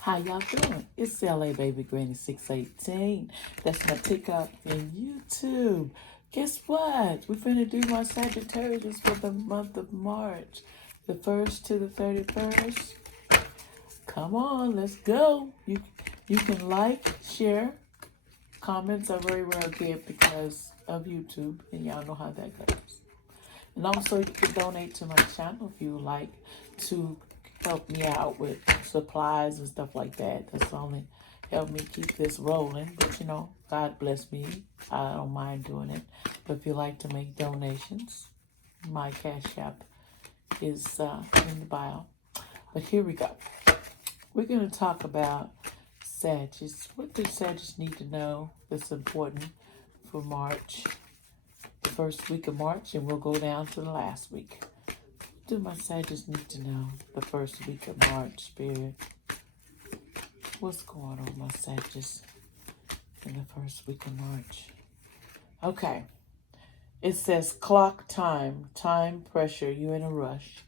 How y'all doing? It's LA Baby Granny 618. That's my TikTok and YouTube. Guess what? We're finna do my Sagittarius for the month of March, the 1st to the 31st. Come on, let's go. You can like, share. Comments are very rare get because of YouTube, and y'all know how that goes. And also, you can donate to my channel if you would like to help me out with supplies and stuff like that. That's only help me keep this rolling. But God bless me. I don't mind doing it. But if you like to make donations, my Cash App is in the bio. But here we go. We're going to talk about Sagittarius. What does Sagittarius need to know that's important for March? The first week of March, and we'll go down to the last week. Do my Sagittarius need to know the first week of March, Spirit? What's going on, my Sagittarius, in the first week of March? Okay. It says clock time pressure. You're in a rush.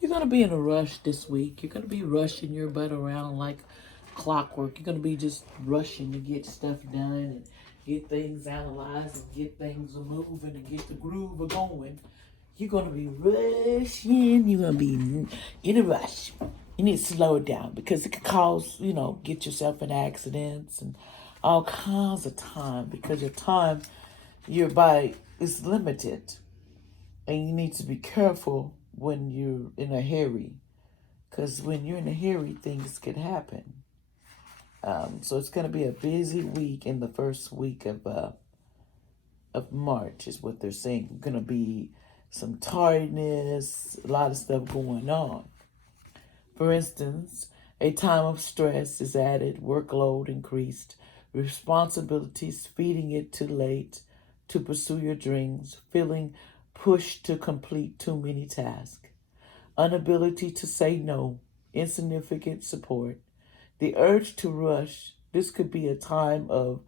You're going to be in a rush this week. You're going to be rushing your butt around like clockwork. You're going to be just rushing to get stuff done and get things analyzed and get things moving and get the groove going. You're going to be rushing. You're going to be in a rush. You need to slow it down because it could cause, get yourself in accidents and all kinds of time because your body is limited. And you need to be careful when you're in a hurry because when you're in a hurry, things could happen. So it's going to be a busy week in the first week of March is what they're saying. Going to be some tardiness, a lot of stuff going on. For instance, a time of stress is added, workload increased, responsibilities feeding it too late to pursue your dreams, feeling pushed to complete too many tasks, inability to say no, insignificant support, the urge to rush. This could be a time of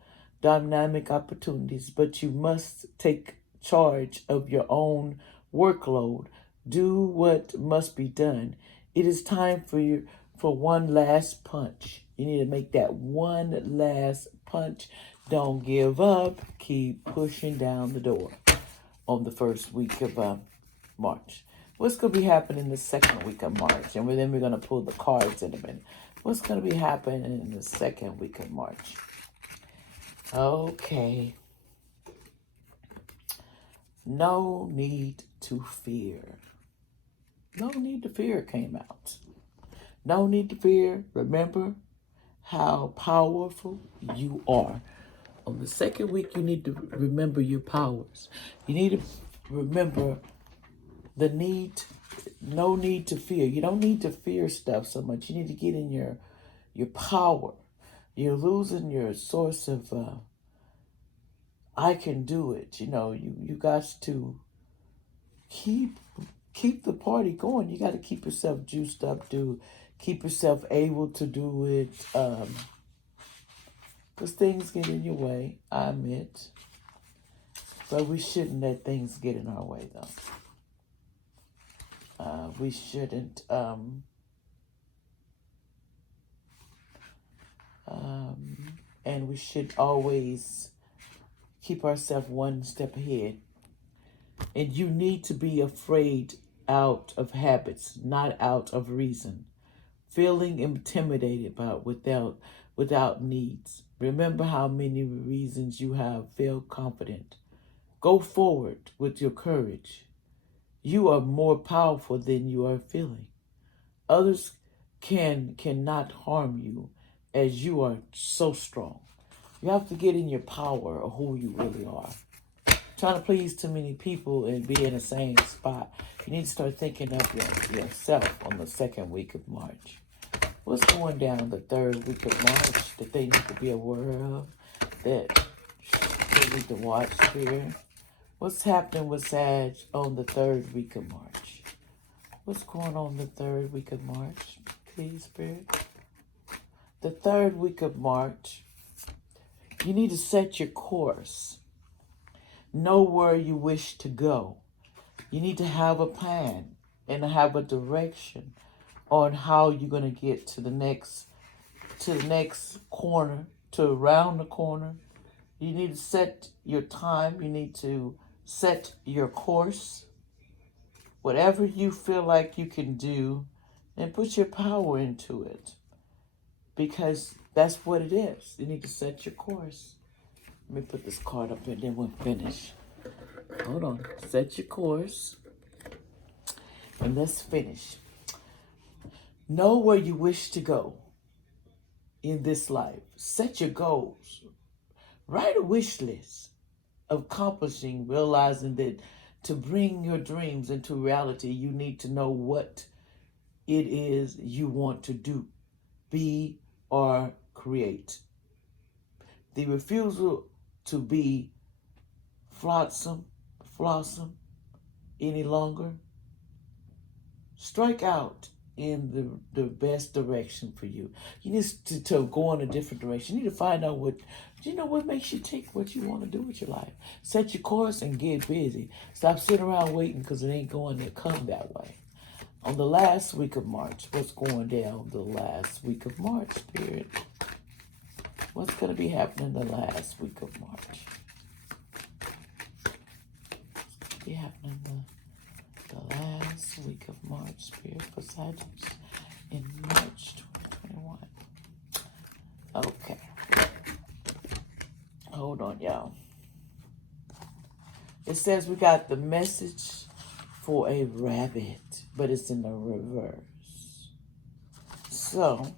dynamic opportunities, but you must take charge of your own workload. Do what must be done. It is time for one last punch. You need to make that one last punch. Don't give up. Keep pushing down the door on the first week of March. What's going to be happening the second week of March? And then we're going to pull the cards in a minute. What's going to be happening in the second week of March? Okay. No need to fear. No need to fear came out. No need to fear. Remember how powerful you are. On the second week, you need to remember your powers. You need to remember no need to fear. You don't need to fear stuff so much. You need to get in your power. You're losing your source of, I can do it. You got to keep the party going. You got to keep yourself juiced up, keep yourself able to do it. Because things get in your way, I admit. But we shouldn't let things get in our way, though. We shouldn't and we should always keep ourselves one step ahead. And you need to be afraid out of habits, not out of reason. Feeling intimidated without needs. Remember how many reasons you have. Feel confident. Go forward with your courage. You are more powerful than you are feeling. Others cannot harm you as you are so strong. You have to get in your power of who you really are. Trying to please too many people and be in the same spot. You need to start thinking of yourself on the second week of March. What's going down the third week of March that they need to be aware of, that they need to watch here? What's happening with Sag on the third week of March? What's going on the third week of March, please, Spirit? The third week of March, you need to set your course. Know where you wish to go. You need to have a plan and have a direction on how you're going to get to the next to the next corner, to around the corner. You need to set your time. You need to set your course. Whatever you feel like you can do, and put your power into it. Because that's what it is. You need to set your course. Let me put this card up and then we'll finish. Hold on. Set your course. And let's finish. Know where you wish to go in this life. Set your goals. Write a wish list of accomplishing, realizing that to bring your dreams into reality, you need to know what it is you want to do, be, or create. The refusal to be flotsam any longer. Strike out in the best direction for you. You need to go in a different direction. You need to find out what makes you tick, what you want to do with your life. Set your course and get busy. Stop sitting around waiting because it ain't going to come that way. On the last week of March, what's going down the last week of March, Spirit? What's going to be happening the last week of March? What's going to be happening the last week of March, Spirit, for Sagittarius in March 2021? Okay. Hold on, y'all. It says we got the message for a rabbit, but it's in the reverse. So,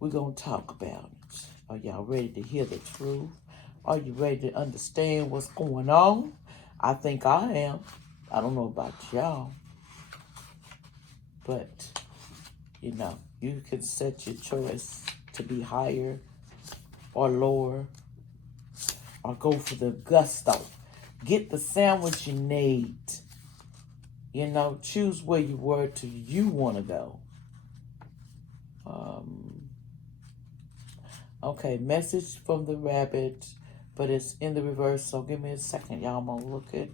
we're going to talk about it. Are y'all ready to hear the truth? Are you ready to understand what's going on? I think I am. I don't know about y'all. But, you can set your choice to be higher or lower, or go for the gusto. Get the sandwich you need. Choose where you were to you want to go. Okay, message from the rabbit, but it's in the reverse, so give me a second, y'all. I'm going to look at,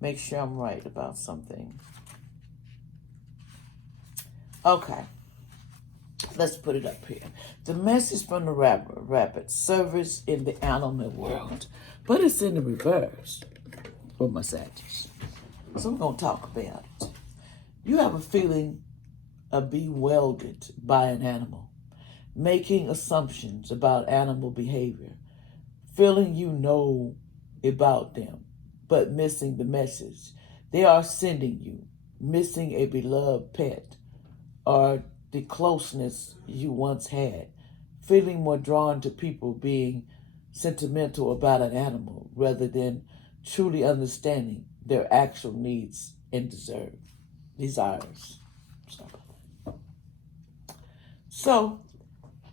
make sure I'm right about something. Okay, let's put it up here. The message from the rabbit, service in the animal world, but it's in the reverse for my Sagittarius. So we're going to talk about it. You have a feeling of being welded by an animal. Making assumptions about animal behavior, feeling you know about them, but missing the message they are sending you, missing a beloved pet, or the closeness you once had, feeling more drawn to people being sentimental about an animal rather than truly understanding their actual needs and desires. So,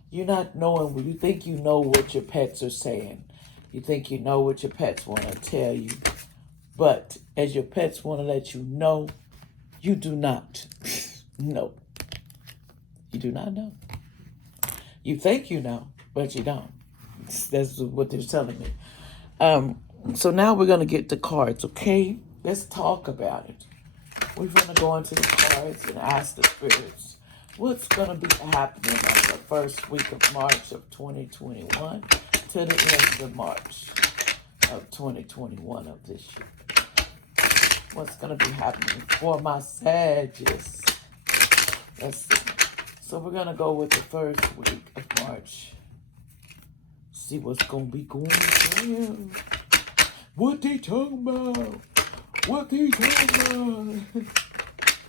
you're not knowing, you think you know what your pets are saying. You think you know what your pets want to tell you. But as your pets want to let you know, you do not know. You do not know. You think you know, but you don't. That's what they're telling me. So now we're going to get the cards, okay? Let's talk about it. We're going to go into the cards and ask the spirits what's going to be happening on the first week of March of 2021 to the end of March of 2021 of this year. What's going to be happening for my Sagittarius? Let's see. So we're going to go with the first week of March. See what's going to be going on. What they talking about? What they talking about?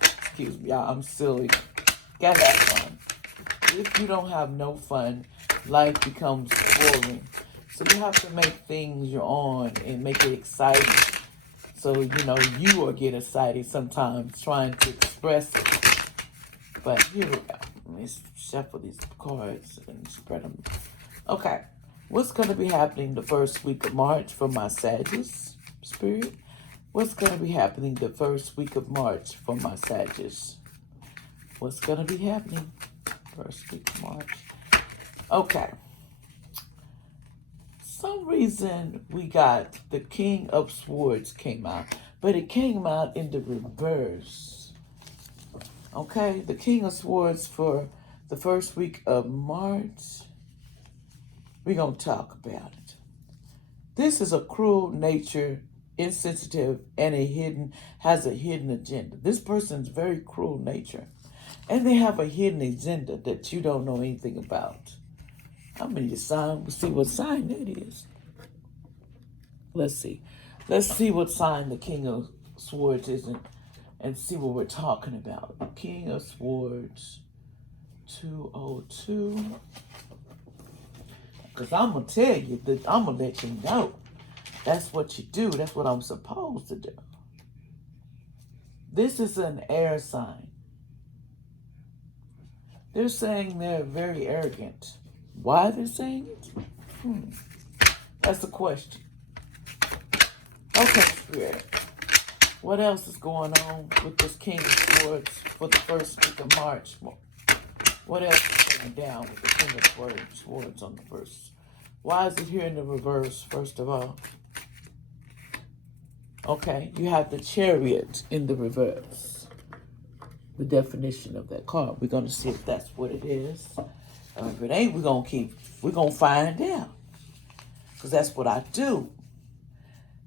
Excuse me, y'all. I'm silly. Gotta have fun. If you don't have no fun, life becomes boring. So you have to make things your own and make it exciting. So, you will get excited sometimes trying to express it. But here we go. Let me shuffle these cards and spread them. Okay. What's going to be happening the first week of March for my Sagittarius spirit? What's going to be happening the first week of March for my Sagittarius? What's going to be happening first week of March? Okay. Some reason we got the King of Swords came out, but it came out in the reverse. Okay, the King of Swords for the first week of March, we're going to talk about it. This is a cruel nature, insensitive, and has a hidden agenda. This person's very cruel nature. And they have a hidden agenda that you don't know anything about. How many sign? We'll see what sign it is. Let's see. Let's see what sign the King of Swords is and see what we're talking about. The King of Swords, 202. Because I'm going to tell you, that I'm going to let you know. That's what you do. That's what I'm supposed to do. This is an air sign. They're saying they're very arrogant. Why they're saying it? That's the question. Okay, Spirit. What else is going on with this King of Swords for the first week of March? What else is going down with the King of Swords on the first? Why is it here in the reverse, first of all? Okay, you have the Chariot in the reverse. The definition of that card. We're going to see if that's what it is. If it ain't, we're going to find out. Because that's what I do.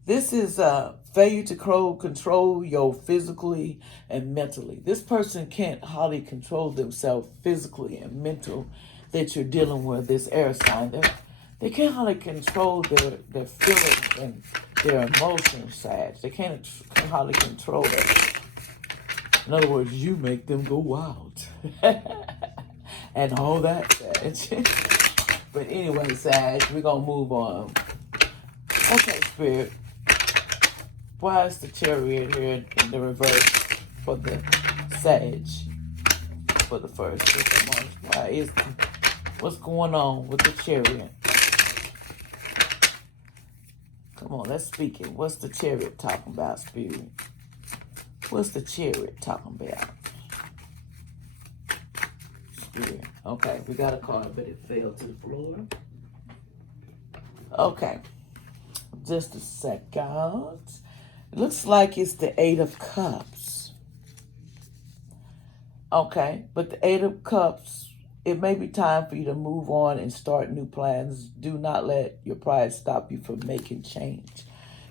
This is failure to control your physically and mentally. This person can't hardly control themselves physically and mental that you're dealing with, this air sign. They can't hardly control their feelings and their emotions, Sag. They can't hardly control it. In other words, you make them go wild. And all that, Sag. But anyway, Sag, we're going to move on. Okay, Spirit. Why is the Chariot here in the reverse for the Sag for the first week of March? What's going on with the Chariot? Come on, let's speak it. What's the Chariot talking about, Spirit? What's the Chariot talking about? Spirit. Okay, we got a card, but it fell to the floor. Okay. Just a second. It looks like it's the Eight of Cups. Okay, but the Eight of Cups, it may be time for you to move on and start new plans. Do not let your pride stop you from making change.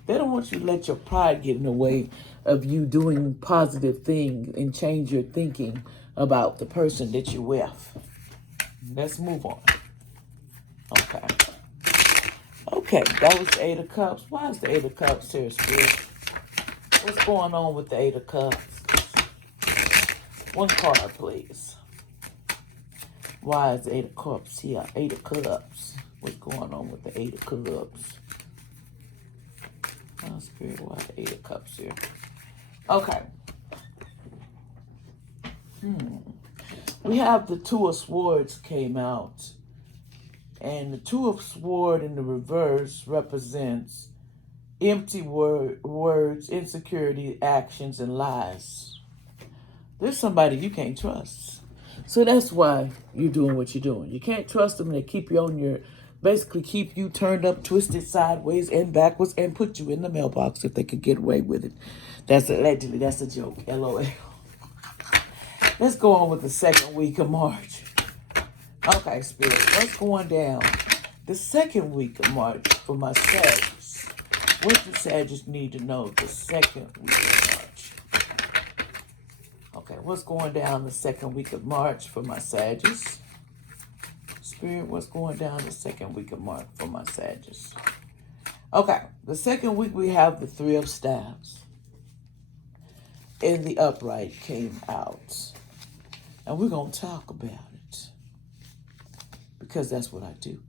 They don't want you to let your pride get in the way of you doing positive things and change your thinking about the person that you're with. Let's move on. Okay. Okay, that was the Eight of Cups. Why is the Eight of Cups here, Spirit? What's going on with the Eight of Cups? One card, please. Why is the Eight of Cups here? Eight of Cups. What's going on with the Eight of Cups? Oh, Spirit, why the Eight of Cups here? Okay. We have the Two of Swords came out. And the Two of Swords in the reverse represents empty words, insecurity, actions, and lies. There's somebody you can't trust. So that's why you're doing what you're doing. You can't trust them. They keep you basically keep you turned up, twisted sideways and backwards and put you in the mailbox if they could get away with it. That's allegedly, that's a joke. LOL. Let's go on with the second week of March. Okay, Spirit, what's going down? The second week of March for my Sagittarius. What do Sagittarius need to know the second week of March? Okay, what's going down the second week of March for my Sagittarius? Spirit, what's going down the second week of March for my Sagittarius? Okay, the second week we have the Three of Staves. And the upright came out. And we're going to talk about it. Because that's what I do.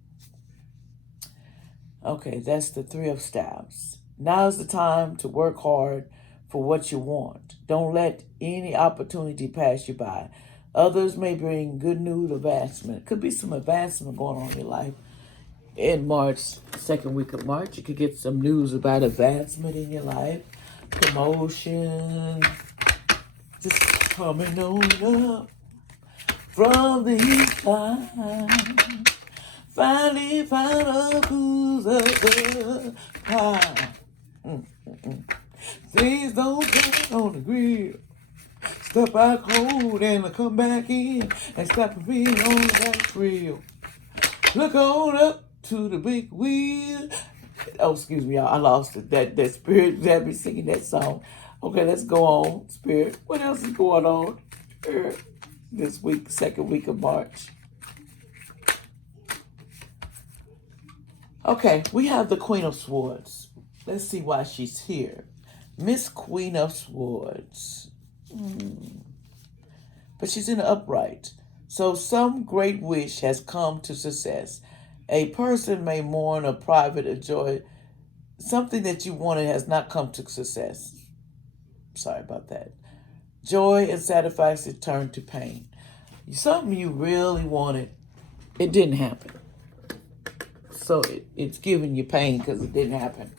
Okay, that's the Three of Staves. Now's the time to work hard for what you want. Don't let any opportunity pass you by. Others may bring good news, advancement. Could be some advancement going on in your life. In March, second week of March, you could get some news about advancement in your life. Promotion. Just coming on up from the east line. Finally found out who's up the pie. Things don't get on the grill. Step back, hold, and come back in, and step me on the back wheel. Look on up to the big wheel. Oh, excuse me, y'all. I lost it. That spirit had me singing that song. Okay, let's go on, spirit. What else is going on this week, second week of March? Okay, we have the Queen of Swords. Let's see why she's here. Miss Queen of Swords. But she's in the upright. So some great wish has come to success. A person may mourn a private or joy. Something that you wanted has not come to success. Sorry about that. Joy and satisfaction turn to pain. Something you really wanted, it didn't happen. So it's giving you pain because it didn't happen.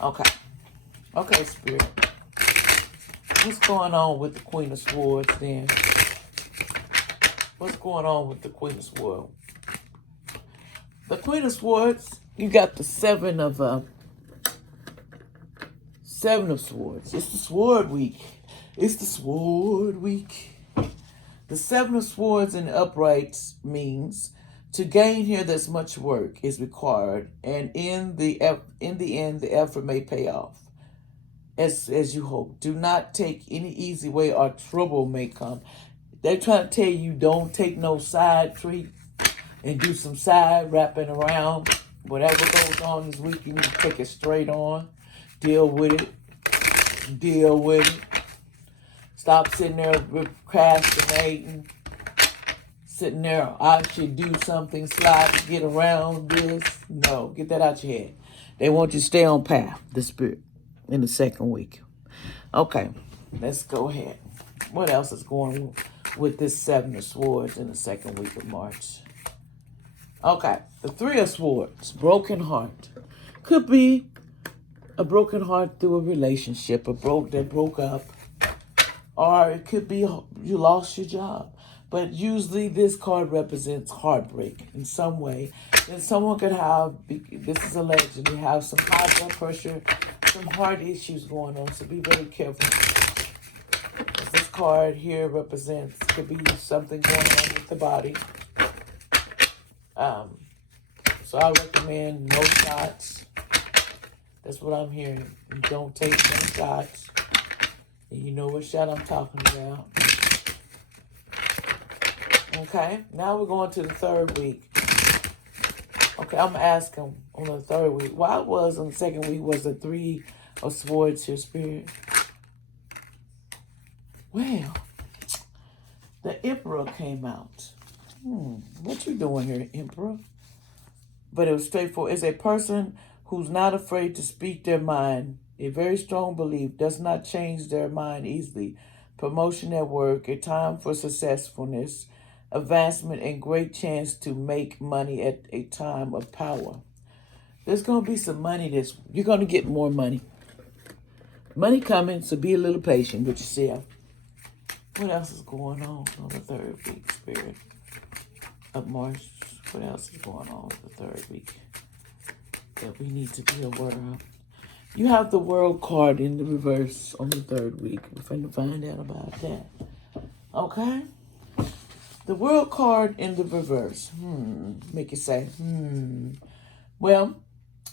Okay, Spirit. What's going on with the Queen of Swords then? What's going on with the Queen of Swords? The Queen of Swords, you got the Seven of Swords. It's the Sword Week. It's the Sword Week. The Seven of Swords in uprights means to gain here there's much work is required, and in the end the effort may pay off as you hope. Do not take any easy way or trouble may come. They're trying to tell you don't take no side treat and do some side wrapping around. Whatever goes on this week, you need to take it straight on. Deal with it. Deal with it. Stop sitting there procrastinating. Sitting there, I should do something, slide to get around this. No, get that out your head. They want you to stay on path, the Spirit, in the second week. Okay, let's go ahead. What else is going on with this Seven of Swords in the second week of March? Okay, the Three of Swords, broken heart. Could be a broken heart through a relationship, that broke up. Or it could be you lost your job. But usually this card represents heartbreak in some way. And someone could have, this is alleged, they have some high blood pressure, some heart issues going on. So be very careful. This card here represents, could be something going on with the body. So I recommend no shots. That's what I'm hearing. You don't take no shots. And you know what shot I'm talking about. Okay, now we're going to the third week. Okay, I'm asking on the third week. Why was on the second week was the Three of Swords your Spirit? Well, the Emperor came out. What you doing here, Emperor? But it was straightforward. It's a person who's not afraid to speak their mind. A very strong belief does not change their mind easily. Promotion at work, a time for successfulness, advancement, and great chance to make money at a time of power. There's going to be some money you're going to get more money. Money coming, so be a little patient with yourself. What else is going on the third week, Spirit of March? What else is going on the third week that we need to be aware of? You have the World card in the reverse on the third week. We're going to find out about that. Okay? The World card in the reverse. Make you say, Well,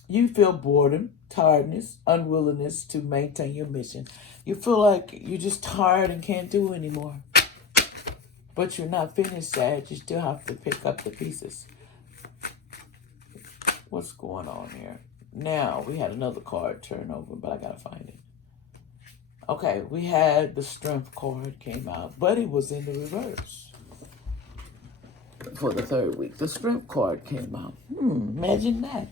you feel boredom, tiredness, unwillingness to maintain your mission. You feel like you're just tired and can't do anymore. But you're not finished, Sag. You still have to pick up the pieces. What's going on here? Now, we had another card turn over, but I got to find it. Okay, we had the Strength card came out, but it was in the reverse. For the third week, the Strength card came out. Imagine that.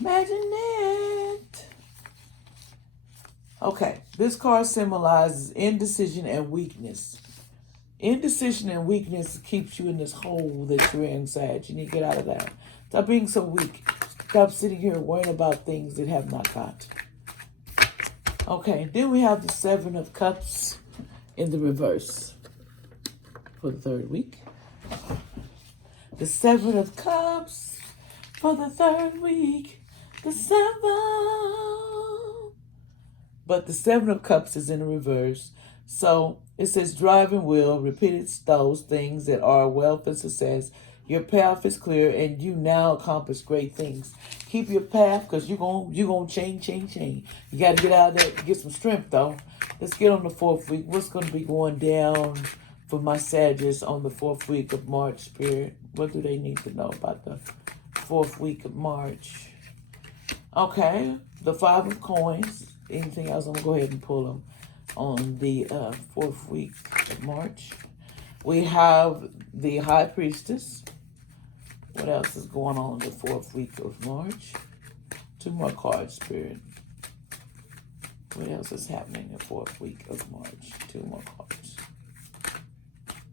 Imagine that. Okay, this card symbolizes indecision and weakness. Indecision and weakness keeps you in this hole that you're inside. You need to get out of that. Stop being so weak. Stop sitting here worrying about things that have not got. Okay, then we have the Seven of Cups in the reverse for the third week. The Seven of Cups for the third week. The Seven. But the Seven of Cups is in the reverse. So it says, driving will repeated those things that are wealth and success. Your path is clear, and you now accomplish great things. Keep your path, because you're gonna change. You got to get out of there, get some strength, though. Let's get on the 4th week. What's going to be going down for my Sagittarius on the 4th week of March, Spirit? What do they need to know about the 4th week of March? Okay, the 5 of coins. Anything else? I'm going to go ahead and pull them on the 4th week of March. We have the High Priestess. What else is going on in the 4th week of March? 2 more cards, Spirit. What else is happening in the 4th week of March? 2 more cards.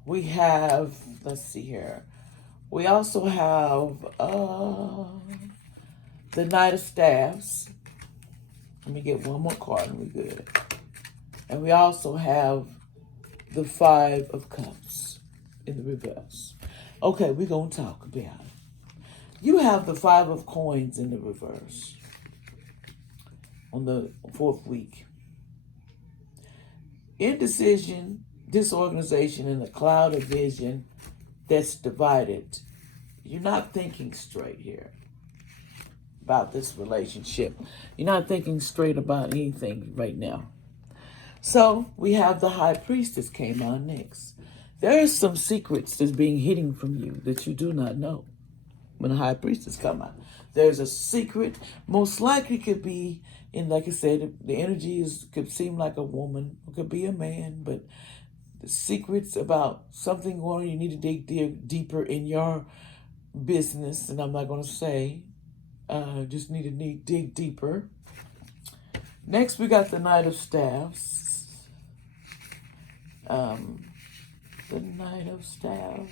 We have, let's see here. We also have the Knight of Staffs. Let me get 1 more card and we're good. And we also have the 5 of Cups in the reverse. Okay, we're going to talk about it. You have the 5 of Coins in the reverse on the 4th week. Indecision, disorganization, and a cloud of vision that's divided. You're not thinking straight here about this relationship. You're not thinking straight about anything right now. So we have the High Priestess came out next. There are some secrets that's being hidden from you that you do not know when the High Priestess come out. There's a secret, most likely could be, and like I said, the energy could seem like a woman, it could be a man, but the secrets about something going on, you need to dig deeper in your business, and I'm not going to say, just need to dig deeper. Next, we got the Knight of Staffs. The Knight of Staffs.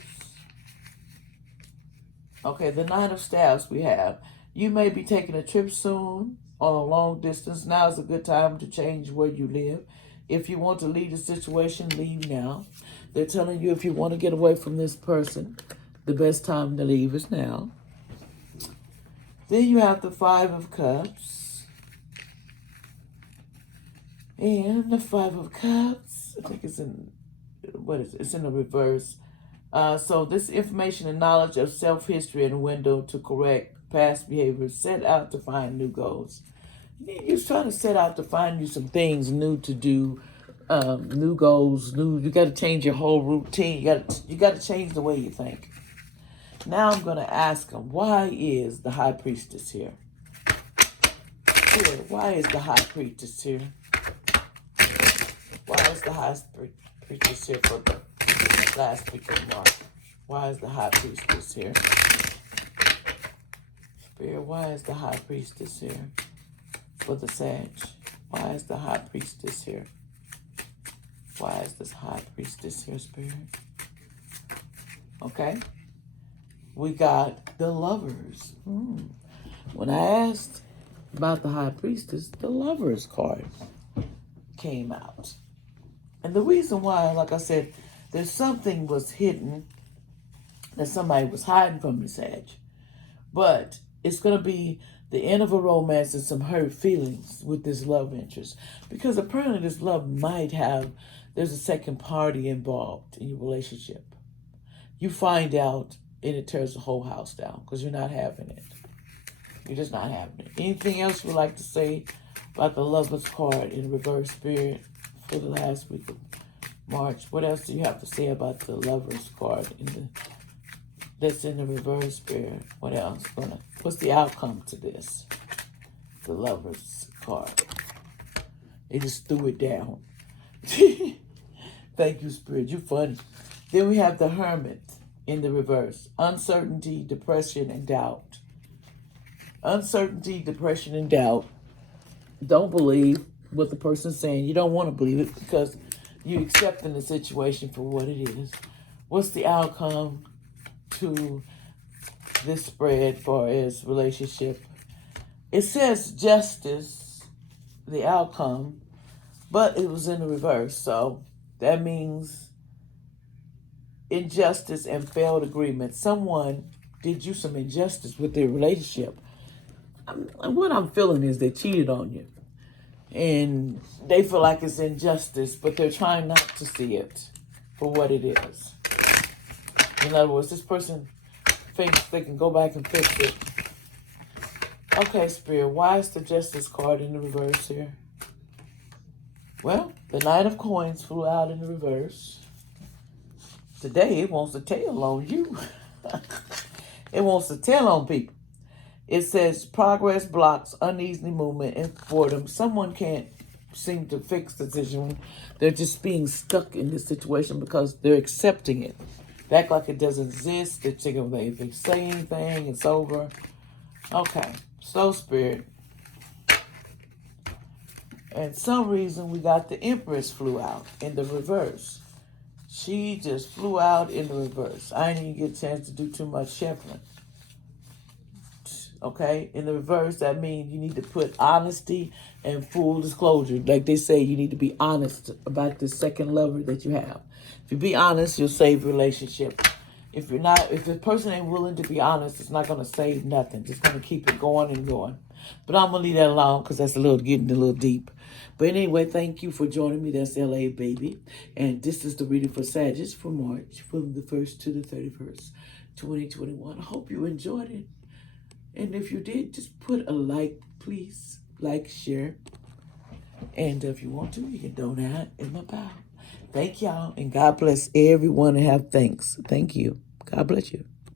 Okay, the Knight of Staffs we have. You may be taking a trip soon on a long distance. Now is a good time to change where you live. If you want to leave the situation, leave now. They're telling you if you want to get away from this person, the best time to leave is now. Then you have the 5 of Cups. And the 5 of Cups, I think it's in, what is it? It's in the reverse. So this information and knowledge of self-history and a window to correct past behavior, set out to find new goals. You're trying to set out to find you some things new to do, new goals, you got to change your whole routine. You got to change the way you think. Now I'm going to ask him, why is the High Priestess here? Why is the High Priestess here? Why is the High Priestess here for the last week of March? Why is the High Priestess here? Spirit, why is the High Priestess here for the Sag? Why is the High Priestess here? Why is this High Priestess here, Spirit? Okay. We got the Lovers. When I asked about the High Priestess, the Lovers card came out. And the reason why, like I said, there's something was hidden that somebody was hiding from the Sag. But it's going to be the end of a romance and some hurt feelings with this love interest. Because apparently this love there's a second party involved in your relationship. You find out and it tears the whole house down because you're not having it. You're just not having it. Anything else you would like to say about the Lover's card in reverse, Spirit, for the last week of March? What else do you have to say about the Lover's card that's in the reverse, Spirit? What else? What's the outcome to this? The Lover's card. They just threw it down. Thank you, Spirit. You're funny. Then we have the Hermit in the reverse. Uncertainty, depression, and doubt. Uncertainty, depression, and doubt. Don't believe what the person's saying. You don't want to believe it because you're accepting the situation for what it is. What's the outcome to this spread for his relationship? It says justice, the outcome, but it was in the reverse. So that means injustice and failed agreement. Someone did you some injustice with their relationship. What I'm feeling is they cheated on you. And they feel like it's injustice, but they're trying not to see it for what it is. In other words, this person thinks they can go back and fix it. Okay, Spirit, why is the Justice card in the reverse here? Well, the Knight of Coins flew out in the reverse. Today, it wants to tell on you. It wants to tell on people. It says progress, blocks, uneasy movement, and boredom. Someone can't seem to fix the situation. They're just being stuck in this situation because they're accepting it. They act like it doesn't exist. They're thinking if they say anything, it's over. Okay, so Spirit. And some reason we got the Empress flew out in the reverse. She just flew out in the reverse. I didn't even get a chance to do too much shuffling. Okay, in the reverse, that means you need to put honesty and full disclosure. Like they say, you need to be honest about the second lover that you have. If you be honest, you'll save relationship. If you're not, if the person ain't willing to be honest, it's not going to save nothing. It's going to keep it going and going. But I'm going to leave that alone because that's getting a little deep. But anyway, thank you for joining me. That's LA Baby. And this is the reading for Sagittarius for March, from the 1st to the 31st, 2021. I hope you enjoyed it. And if you did, just put a like, please. Like, share. And if you want to, you can donate in my bio. Thank y'all. And God bless everyone and have thanks. Thank you. God bless you.